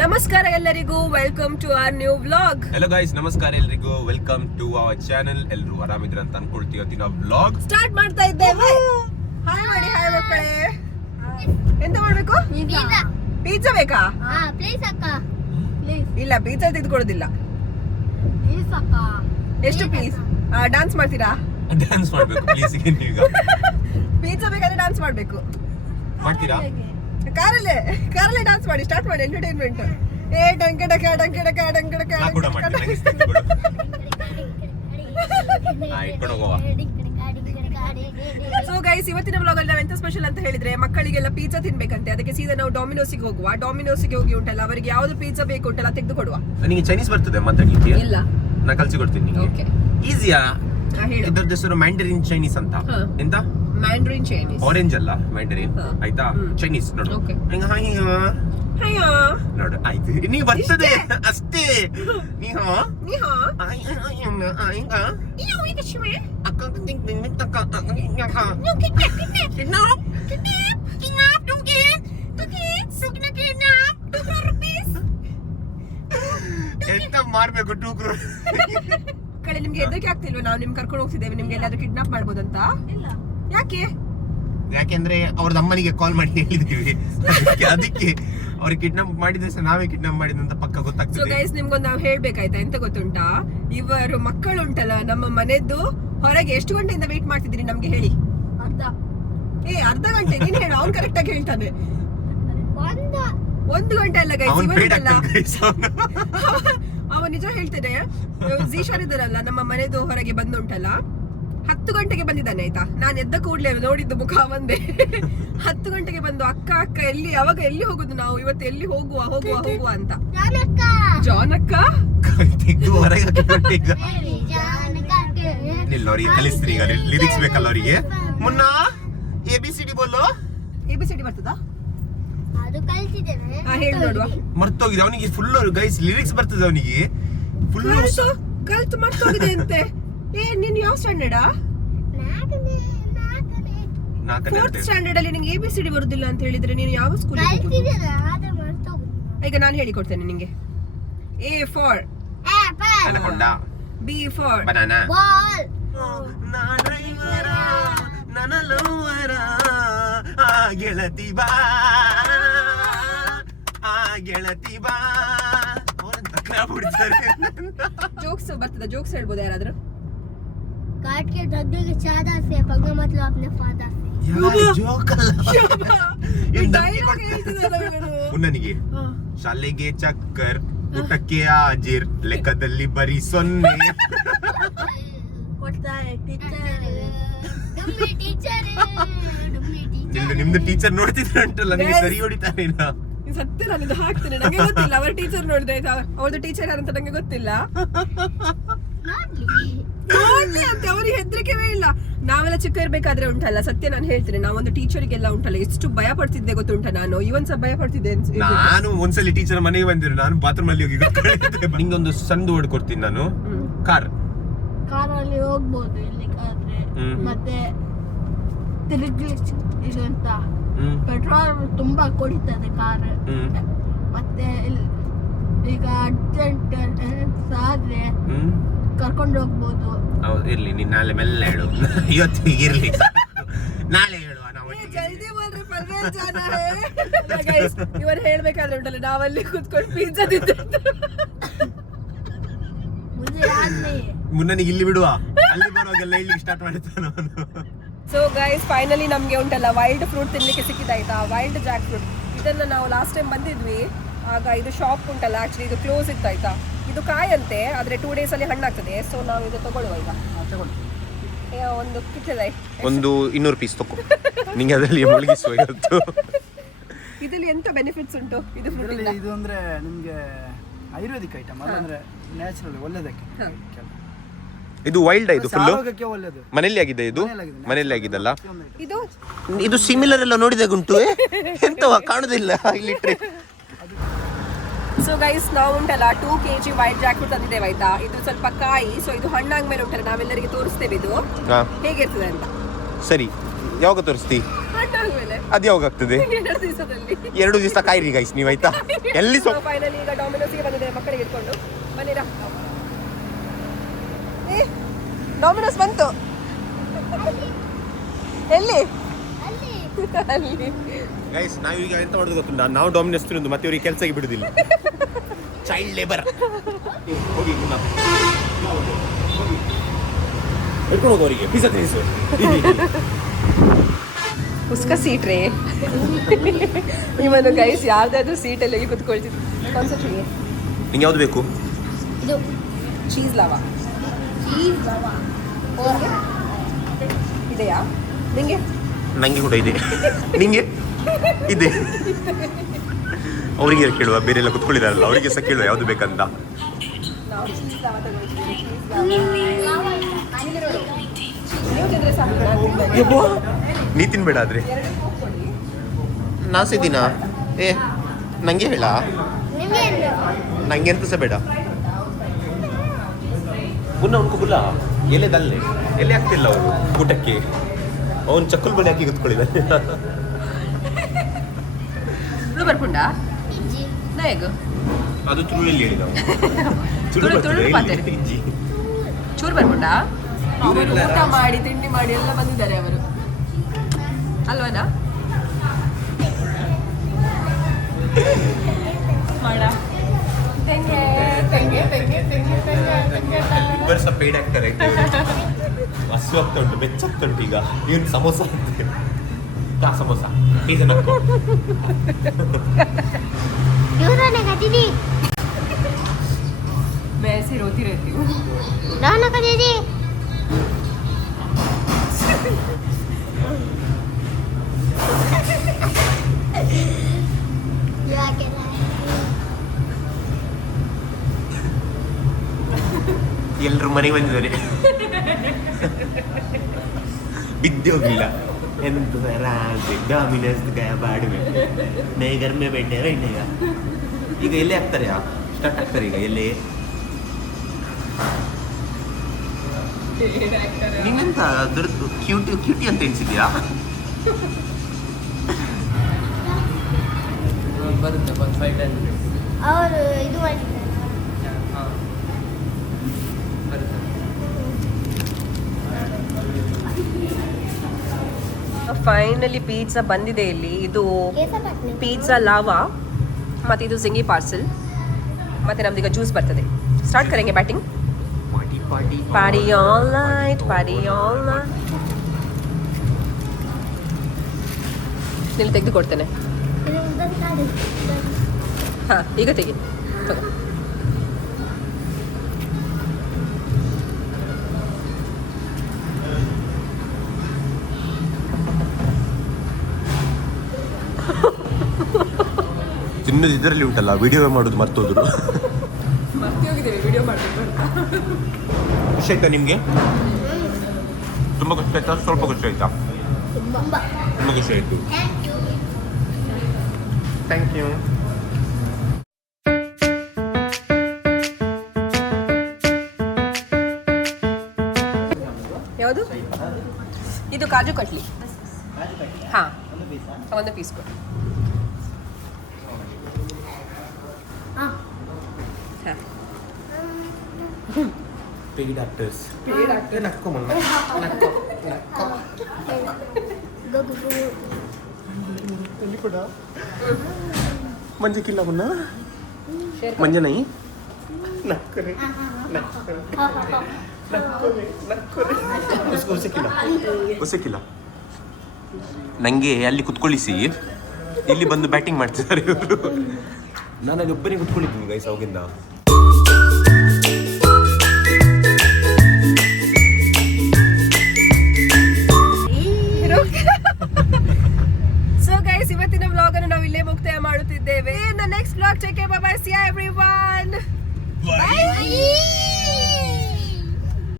ನಮಸ್ಕಾರ ಎಲ್ಲರಿಗೂ, welcome to our new vlog. Hello guys, ನಮಸ್ಕಾರ ಎಲ್ಲರಿಗೂ, ವೆಲ್ಕಮ್ ಟು ಅವರ್ ಚಾನೆಲ್. ಎಲ್ಲರೂ ಆರಾಮಿದ್ರ ಅಂತ ಅನ್ಕೊಳ್ತೀವಿ. ಇವತ್ತಿನ ವ್ಲಾಗ್ ಸ್ಟಾರ್ಟ್ ಮಾಡ್ತಾ ಇದ್ದೇವೆ. ಹಾಯ್ ಮಾಡಿ, ಹಾಯ್ ಮಕ್ಕಳೇ. ಎಂತ ಮಾಡ್ಬೇಕು? ಪಿಜ್ಜಾ ಬೇಕಾ? ಇಲ್ಲ, ಪಿಜ್ಜಾ ತೆಗೆದುಕೊಳ್ಳೋದಿಲ್ಲ. ಎಷ್ಟು ಪೀಸ್? ಡಾನ್ಸ್ ಮಾಡ್ತೀರಾ? ಡ್ಯಾನ್ಸ್ ಮಾಡ್ಬೇಕು ಪ್ಲೀಸ್. ಈಗ ಪಿಜ್ಜಾ ಬೇಕಾದ್ರೆ ಡಾನ್ಸ್ ಮಾಡ್ಬೇಕು. ಮಾಡ್ತೀರಾ? ಕಾರಲ್ಲೇ ಡಾನ್ಸ್ ಮಾಡಿ, ಸ್ಟಾರ್ಟ್ ಮಾಡಿ. ಎಂಟರ್ಟೈನ್ಮೆಂಟ್. ಏ ಡಂಕೆ ಡಕ ಡಂಕೆ ಡಕ ಡಂಕೆ ಡಕ. ನಾ ಕೂಡ ಮಾಡ್ತೀನಿ. ಇಟ್ಕೊಂಡು ಹೋಗುವ. ಸೊ ಗೈಸ್, ಇವತ್ತಿನ ವ್ಲಾಗ್ ಅಲ್ಲಿ ನಾವೆಂತ ಸ್ಪೆಷಲ್ ಅಂತ ಹೇಳಿದ್ರೆ, ಮಕ್ಕಳಿಗೆಲ್ಲ ಪಿಜ್ಜಾ ತಿನ್ಬೇಕಂತೆ. ಅದಕ್ಕೆ ಸೀದಾ ನಾವು ಡಾಮಿನೋಸ್ಗೆ ಹೋಗುವ. ಡಾಮಿನೋಸ್ಗೆ ಹೋಗಿ ಉಂಟಲ್ಲ, ಅವರಿಗೆ ಯಾವ್ದು ಪಿಜ್ಜಾ ಬೇಕು ಉಂಟಲ್ಲ ತೆಗೆದು ಕೊಡುವ. ನಿಮಗೆ ಚೈನೀಸ್ ಬರ್ತದೆ ಮಾತಾಡ್ಲಿಕ್ಕೆ? ಇಲ್ಲ, ನಾ ಕಲ್ಸಿ ಕೊಡ್ತೀನಿ ನಿಮಗೆ. ಓಕೆ, ಈಸಿಯಾ? ಇದ್ರ ಹೆಸರು ಮ್ಯಾಂಡರಿನ್ ಚೈನೀಸ್ ಅಂತ. ಎಂತ? Mandarin Chinese. ಆರೆಂಜ್ ಅಲ್ಲ, ಮ್ಯಾಂಡರಿನ್. ಆಯ್ತಾ? ಚೈನೀಸ್ ನೋಡು. ನೋಡು, ಆಯ್ತು. ನೀವು ಬರ್ತದೆ ಅಷ್ಟೇ. ಎಂತ ಮಾಡ್ಬೇಕು? 2 crore. ಕಡೆ ನಿಮ್ಗೆ ಹೆದರಿಕೆ ಆಗ್ತಿಲ್ವಾ? ನಾವು ನಿಮ್ಗೆ ಕರ್ಕೊಂಡು ಹೋಗ್ತಿದ್ದೇವೆ, ನಿಮ್ಗೆ ಎಲ್ಲಾದ್ರೂ ಕಿಡ್ನಾಪ್ ಮಾಡ್ಬೋದಂತ. ಯಾಕೆ? ಯಾಕೆಂದ್ರೆ ಅವ್ರದ್ದು ಅಮ್ಮನಿಗೆ ಕಾಲ್ ಮಾಡಿ ಹೇಳಿದೀವಿ. ಅದಕ್ಕೆ ಅವ್ರಿಗೆ ಕಿಡ್ನಾಪ್ ಮಾಡಿದ್ರೆ ಸಹ ನಾವೇ ಕಿಡ್ನಾಪ್ ಮಾಡಿದಂತ ಪಕ್ಕ ಸೊ ಗೊತ್ತಾಗ್ತದೆ. ಗೈಸ್, ನಿಮ್ಗೊಂದು ನಾವು ಹೇಳ್ಬೇಕಾಯ್ತಾ, ಎಂತ ಗೊತ್ತುಂಟಾ? ಇವರು ಮಕ್ಕಳು ಉಂಟಲ್ಲ, ನಮ್ಮ ಮನೆದ್ದು ಹೊರಗೆ ಎಷ್ಟು ಗಂಟೆಯಿಂದ ವೇಟ್ ಮಾಡ್ತಿದ್ದೀರಿ ನಮ್ಗೆ ಹೇಳಿ? ಅರ್ಧ ಗಂಟೆ. ನೀನ್ ಹೇಳು, ಅವ್ನು ಕರೆಕ್ಟ್ ಆಗಿ ಹೇಳ್ತಾನೆ. 1 ಗಂಟೆ ಅಲ್ಲ ಗೈಸ್, ಇವತ್ತಲ್ಲ. ಅವ ನಿಜ ಹೇಳ್ತೇನೆ. ಜೀಶಾನ್ ಇದ್ದಾರಲ್ಲ, ನಮ್ಮ ಮನೆದು ಹೊರಗೆ ಬಂದುಂಟಲ್ಲ, 10 ಗಂಟೆಗೆ ಬಂದಿದ್ದಾನೆ ಆಯ್ತಾ. ನಾನು ಎದ್ದ ಕೂಡ್ಲೆ ನೋಡಿದ್ದು ಮುಖ ಒಂದೇ. 10 ಗಂಟೆಗೆ ಬಂದು ಅಕ್ಕ ಅಕ್ಕ ಎಲ್ಲಿ, ಅವಾಗ ಎಲ್ಲಿ ಹೋಗುದು ನಾವು ಇವತ್ತು, ಎಲ್ಲಿ ಹೋಗುವ ಹೋಗುವ ಹೋಗುವ ಅಂತ. ಜಾನ್ ಅಕ್ಕ ಅವ್ರಿಗೆ ಕಲಿಸ್ತೀರಿ. ಈಗ ಲಿರಿಕ್ಸ್ ಬೇಕಲ್ಲ ಅವರಿಗೆ. ಮುನ್ನ ABCD ಬೋಲು. ABCD ಬರ್ತದಾ? ಹೇಳಿ ನೋಡುವ. ಮರ್ತೋಗಿದೆ ಅವನಿಗೆ ಫುಲ್. ಗೈಸ್, ಲಿರಿಕ್ಸ್ ಬರ್ತದೆ ಅವನಿಗೆ ಫುಲ್. ಕಲ್ತು ಮರ್ತೋಗಿದೆ ಅಂತೆ. ನೀನ್ ಯಾವ ಸ್ಟ್ಯಾಂಡರ್ಡ್? 4th ಸ್ಟ್ಯಾಂಡರ್ಡ್ ಅಲ್ಲಿ ನಿಂಗೆ ABCD ಬರುದಿಲ್ಲ ಅಂತ ಹೇಳಿದ್ರೆ ನೀನು ಯಾವ ಸ್ಕೂಲ್? ಈಗ ನಾನು ಹೇಳಿಕೊಡ್ತೇನೆ ನಿಂಗೆ. A for ಅನಕೊಂಡ, B for banana, ball, ನನ್ನ ಲವರ ಗೆಳತಿ ಬಾ, ಗೆಳತಿ ಬಾ. ಜೋಕ್ಸ್ ಬರ್ತದ? ಜೋಕ್ಸ್ ಹೇಳ್ಬೋದು ಯಾರಾದ್ರೂ? काट के धग्गे के चादर से पगना मतलब अपने फादर से. ಮುನ್ನನಿಗೆ ಶಾಲೆಗೆ ಚಕ್ಕರ್, ಊಟಕ್ಕೆ ಹಾಜಿರ್, ಲೆಕ್ಕದಲ್ಲಿ ಬರೀ 0. ನಿಮ್ದು ಟೀಚರ್ ನೋಡ್ತಿದ್ರೆ ಉಂಟಲ್ಲ, ನಿಮಗೆ ಸರಿ ಹೊಡಿತಾರೆ. ಸತ್ಯ, ನಾನು ಇದು ಹಾಕ್ತೇನೆ. ನಂಗೆ ಗೊತ್ತಿಲ್ಲ ಅವ್ರ ಟೀಚರ್ ನೋಡಿದ್ರೆ ಆಯ್ತಾ, ಅವ್ರದ್ದು ಟೀಚರ್ ಯಾರಂತ ನಂಗೆ ಗೊತ್ತಿಲ್ಲ. ಅಂತ ಅವ್ರಿಗೆ ಹೆದರಿಕೆವೇ ಇಲ್ಲ. ನಾವೆಲ್ಲ ಚಿಕ್ಕ ಇರ್ಬೇಕಾದ್ರೆ ಉಂಟಲ್ಲ, ಸತ್ಯ ನಾನು ಹೇಳ್ತೇನೆ, ನಾವೊಂದು ಟೀಚರಿಗೆಲ್ಲ ಉಂಟಲ್ಲ ಎಷ್ಟು ಭಯ ಪಡ್ತಿದ್ದೆ ಗೊತ್ತುಂಟ. ನಾನು ಇವನ್ ಸಹ ಭಯ ಪಡ್ತಿದ್ದೆ. ನಾನು ಒಂದ್ಸಲಿ ಟೀಚರ್ ಮನೆಗೆ ಬಂದಿರು, ನಾನು ಬಾತ್ರೂಮ್ ಅಲ್ಲಿ ಹೋಗಿ ನಿಂಗೊಂದು ಸಣ್ಣ ಓಡ್ಕೊಡ್ತೀನಿ ನಾನು. ಕಾರಲ್ಲಿ ಹೋಗ್ಬೋದು ಇಲ್ಲಿಗಾದ್ರೆ. ಮತ್ತೆ ತಿರುಗ್ಲಿಕ್ಕೆ ಇದು ಅಂತ ಪೆಟ್ರೋಲ್ ತುಂಬಾ ಕೊಡಿತದೆ ಕಾರ್. ಮತ್ತೆ ಈಗ ಅರ್ಜೆಂಟ್ ಆದ್ರೆ ಕರ್ಕೊಂಡು ಹೋಗ್ಬೋದು. ಹೌದು, ಇರ್ಲಿ. ನೀನ್ ನಾಳೆ ಮೆಲ್ಲ ಹೇಳು. ಇವತ್ತು ಇರ್ಲಿ, ನಾಳೆ ಹೇಳುವ. ಜಲ್ದಿ ಬರ್ರಿ, ಪರ್ವೇಜ್ ಜಾನ ಹೇ. ಗೈಸ್, ಇವರು ಹೇಳ್ಬೇಕಾದ್ರೆ ಉಂಟಲ್ಲ, ನಾವಲ್ಲಿ ಕೂತ್ಕೊಂಡು ಪಿಜ್ಜಾ ತಿಂತಿದ್ದು. ಮುನ್ನನಿಗೆ ಇಲ್ಲಿ ಬಿಡುವ, ಅಲ್ಲಿ ಬರುವಾಗೆಲ್ಲ ಇಲ್ಲಿ ಸ್ಟಾರ್ಟ್ ಮಾಡಿದ್ದಾನ ಅವನು. ಸೊ ಗೈಸ್, ಫೈನಲಿ ನಮ್ಗೆ ಉಂಟಲ್ಲ ವೈಲ್ಡ್ ಫ್ರೂಟ್ ತಿನ್ಲಿಕ್ಕೆ ಸಿಕ್ಕಿದಾಯ್ತಾ. Wild Jack fruit. ಇದನ್ನ ನಾವು ಲಾಸ್ಟ್ ಟೈಮ್ ಬಂದಿದ್ವಿ, ಆಗ ಇದು ಶಾಪ್ ಉಂಟಲ್ಲ, ಆಕ್ಚುಲಿ ಇದು ಕ್ಲೋಸ್ ಇತ್ತು ಆಯ್ತಾ. ಇದು ಕಾಯಂತೆ, ಆದ್ರೆ 2 days ಅಲ್ಲಿ ಹಣ್ಣಾಗ್ತದೆ. ಸೊ ನಾವು ಇದು ತಗೊಳ್ಳುವ ಈಗ. ಒಂದು ಕಿತ್ತದೆ, ಒಂದು 200 ಪೀಸ್ ತಗೋ. ನಿಂಗೆ ಅದರಲ್ಲಿ ಮುಳುಗಿಸುವ ಇವತ್ತು. ಇದರಲ್ಲಿ ಎಂತ ಬೆನಿಫಿಟ್ಸ್ ಉಂಟು ಇದು ಫ್ರೂಟ್ ಇಂದ? ಇದು ಅಂದ್ರೆ ನಿಮಗೆ ಆಯುರ್ವೇದಿಕ್ ಐಟಮ್, ಅಂದ್ರೆ ನ್ಯಾಚುರಲ್, ಒಳ್ಳೆದಕ್ಕೆ. ಇದು ವೈಲ್ಡ್, ಇದು ಫುಲ್ ಆರೋಗ್ಯಕ್ಕೆ ಒಳ್ಳೆದು. ಮನೆಯಲ್ಲಿ ಆಗಿದೆ ಇದು, ಮನೆಯಲ್ಲಿ ಆಗಿದ್ದಲ್ಲ ಇದು. ಇದು ಸಿಮಿಲರ್ ಎಲ್ಲ ನೋಡಿದಾಗ ಉಂಟು. ಎಂತವ ಕಾಣುದಿಲ್ಲ ಇಲ್ಲಿಟ್ರೆ. ಸೊ ಗೈಸ್, ನಾವು ಉಂಟಲ್ಲ 2 kg ವೈಲ್ಡ್ ಜಾಕ್ ಫ್ರೂಟ್ ತಂದಿದ್ದೇವೆ ಆಯ್ತಾ. ಇದು ಸ್ವಲ್ಪ ಕಾಯಿ, ಸೊ ಇದು ಹಣ್ಣಾದ್ಮೇಲೆ ಉಂಟಲ್ಲ ನಾವೆಲ್ಲರಿಗೆ ತೋರಿಸ್ತೇವೆ ಇದು ಹೇಗಿರ್ತದೆ ಅಂತ. ಸರಿ, ಯಾವಾಗ ತೋರಿಸ್ತಿ? ಹಣ್ಣಾದ್ಮೇಲೆ ಅದು ಯಾವಾಗ ಆಗ್ತದೆ? 2 ದಿವಸದಲ್ಲಿ. 2 ದಿವಸ ಕಾಯಿರಿ ಗೈಸ್ ನೀವು ಆಯ್ತಾ. ಎಲ್ಲಿ ಫೈನಲಿ ಈಗ ಡಾಮಿನೋಸ್ಗೆ ಬಂದಿದೆ ಮಕ್ಕಳಿಗೆ ಇಟ್ಕೊಂಡು. ಬನ್ನಿರಾ. ಡಾಮಿನೋಸ್ ಬಂತು. ಎಲ್ಲಿ? ಅಲ್ಲಿ. ಗೈಸ್ ನಾವೀಗ ಎಂತ ಮಾಡೋದು ಗೊತ್ತುಂಟಾ? ನಾವು ಡಾಮಿನೋಸ್ ತಿನ್ನೋದು ಮತ್ತೆ ಇವ್ರಿಗೆ ಕೆಲಸಕ್ಕೆ ಬಿಡುದಿಲ್ಲ. Child labour. ಹೋಗಿ ಹಿಡ್ಕೊಂಡು ಹೋಗು ಅವರಿಗೆ ಪಿಜ್ಜಾ ತಿನ್ನಿಸು. ಉಸ್ಕ ಸೀಟ್ ರೇ. ಇವನು ಗೈಸ್ ಯಾರ್ದಾದ್ರೂ ಸೀಟಲ್ಲಿ ಹೋಗಿ ಕುತ್ಕೊಳ್ತಿದ್ರು. ಕಾನ್ಸೆಪ್ಟ್ಗೆ ನಿಂಗೆ ಯಾವ್ದು ಬೇಕು? ಇದು ಚೀಸ್ ಲಾವಾ ಚೀಸ್ ಲವಾ ಇದೆಯಾ ನಿಂಗೆ? ನಂಗೆ ಕೂಡ ಇದೆ. ನಿಂಗೆ ಇದೆ. ಅವರಿಗೆ ಕೇಳುವ, ಬೇರೆ ಎಲ್ಲ ಕುತ್ಕೊಳ್ಳಿದಾರಲ್ಲ ಅವರಿಗೆ ಸಹ ಕೇಳುವ ಯಾವ್ದು ಬೇಕಂತ. ನಾವು ಚೀಸ್ ಲಾವಾ ತಗೊಳ್ತೀವಿ. ಚೀಸ್ ಲಾವಾ ನೀವು ತಿಂದ್ರೆ ಸಾಕು. ನಾನು ತಿಂದೆ. ನೀ ತಿನ್ಬೇಡ ಆದ್ರೆ. 2 ಕೋಕ್ ಕೊಡಿ. ನಾಸಿದಿನ ಏ ನಂಗೆ ಹೇಳ, ನಂಗೆ ಎಂತ ಸಹ ಬೇಡ. ಪುನಃ ಉಂಟು ಬುಲ್ಲ ಎಲೆದಲ್ಲೇ ಎಲೆ ಆಗ್ತಿಲ್ಲ ಅವರು ಊಟಕ್ಕೆ. ಅವನು ಚಕ್ಕಲ್ ಬಳಿ ಹಾಕಿ ಕುತ್ಕೊಳ್ಳಿದ್ದಾನೆ. ತುಳು ಬರ್ಪುಂಡ ನಾಯಕ ಅದು ತುಳುವಲ್ಲಿ ಹೇಳಿದ. ತುಳು ಮಾತಾಡಿ. ಚೂರು ಬರ್ಪುಂಡ. ಅವರು ಊಟ ಮಾಡಿ ತಿಂಡಿ ಮಾಡಿ ಎಲ್ಲ ಬಂದಿದ್ದಾರೆ ಅವರು ಅಲ್ವನಾ? ಮಾಡ ಇಬ್ಬರು ಸಹ ಪೇಡ್ ಆಗ್ತಾರೆ. ಹಸು ಆಗ್ತಾ ಉಂಟು, ಬೆಚ್ಚಾಗ್ತಾ ಉಂಟು. ಈಗ ಏನು ಸಮೋಸ ಅಂತೆ. ಸಮೋಸ ಈಗ ನಕ್ಕು मैं ऐसे रोती रहती हूँ. रौनक दीदी ಎಲ್ಲರೂ ಮನೆಗೆ ಬಂದಿದ್ದಾರೆ. ಬಿದ್ದೆ ಹೋಗಿಲ್ಲ. ಎಂತ ಡಾಮಿನೋಸ್ ಬಾಡುವೆ ಗರ್ಮೆ ಬೆಣ್ಣೆ ಬೆಣ್ಣೆಗ ಈಗ ಎಲ್ಲೇ ಆಗ್ತಾರೆ ಸ್ಟಾರ್ಟ್ ಆಗ್ತಾರೆ ಈಗ ಎಲ್ಲೇ. ನಿನ್ನಂತ ಅದ್ರದ್ದು ಕ್ಯೂಟಿ ಅಂತ ಎನ್ಸಿದ್ಯಾ? ಬರುತ್ತೆ ಒಂದು 5-10 minutes. ಅವರು ಇದು ಮಾಡಿದ್ದಾರೆ. ಫೈನಲಿ ಪಿಜ್ಜಾ ಬಂದಿದೆ ಇಲ್ಲಿ. ಇದು ಪಿಜ್ಜಾ ಲಾವಾ ಮತ್ತು ಇದು ಜಿಂಗಿ ಪಾರ್ಸಲ್ ಮತ್ತು ನಮ್ದೀಗ ಜ್ಯೂಸ್ ಬರ್ತದೆ. ಸ್ಟಾರ್ಟ್ ಕರೆಂಗೆ batting. Party all night, party all night. ಇಲ್ಲಿ ತೆಗೆದು ಕೊಡ್ತೇನೆ. ಹಾಂ ಈಗ ತೆಗಿ ತಗೋ. ತಿನ್ನೋದು ಇದರಲ್ಲಿ ಉಂಟಲ್ಲ, ವಿಡಿಯೋ ಮಾಡೋದು ಮರ್ತೋದ್ರು. ಮತ್ತೆ ಹೋಗಿದ್ದೇವೆ ವಿಡಿಯೋ ಮಾಡಬೇಕು ಅಂತ. ಖುಷಿ ಆಯ್ತಾ ನಿಮಗೆ? ತುಂಬ ಖುಷಿ ಆಯ್ತಾ? ಸ್ವಲ್ಪ ಖುಷಿ ಆಯ್ತಾ? ತುಂಬ ಖುಷಿ ಆಯಿತು. Thank you. ಯಾವುದು ಇದು? ಕಾಜು ಕಟ್ಲಿ. ಹಾಂ ಒಂದು ಪೀಸ್ ಕೊಡಿ. ಹಾಂ ಪೇಯ್ಡ್ ಆಕ್ಟರ್ಸ್. ಮಂಜಕ್ಕಿಲ್ಲ ಮುನ್ನ ಮಂಜನೈ ಹೊಸಕ್ಕಿಲ್ಲ. ನಂಗೆ ಅಲ್ಲಿ ಕುತ್ಕೊಳ್ಳಿಸಿ ಇಲ್ಲಿ ಬಂದು ಬ್ಯಾಟಿಂಗ್ ಮಾಡ್ತಿದ್ದಾರೆ ಇವರು. ನಾನು ಅಲ್ಲಿ ಒಬ್ಬನೇ ಕುತ್ಕೊಂಡಿದ್ದೀನಿ ಗೈಸ್ ಅವಾಗಿಂದ. ಸೊ ಗೈಸ್ ಇವತ್ತಿನ ವ್ಲಾಗ್ ಅನ್ನು ನಾವು ಇಲ್ಲೇ ಮುಕ್ತಾಯ ಮಾಡುತ್ತಿದ್ದೇವೆ. Next vlog take care, bye bye, see you everyone. Bye.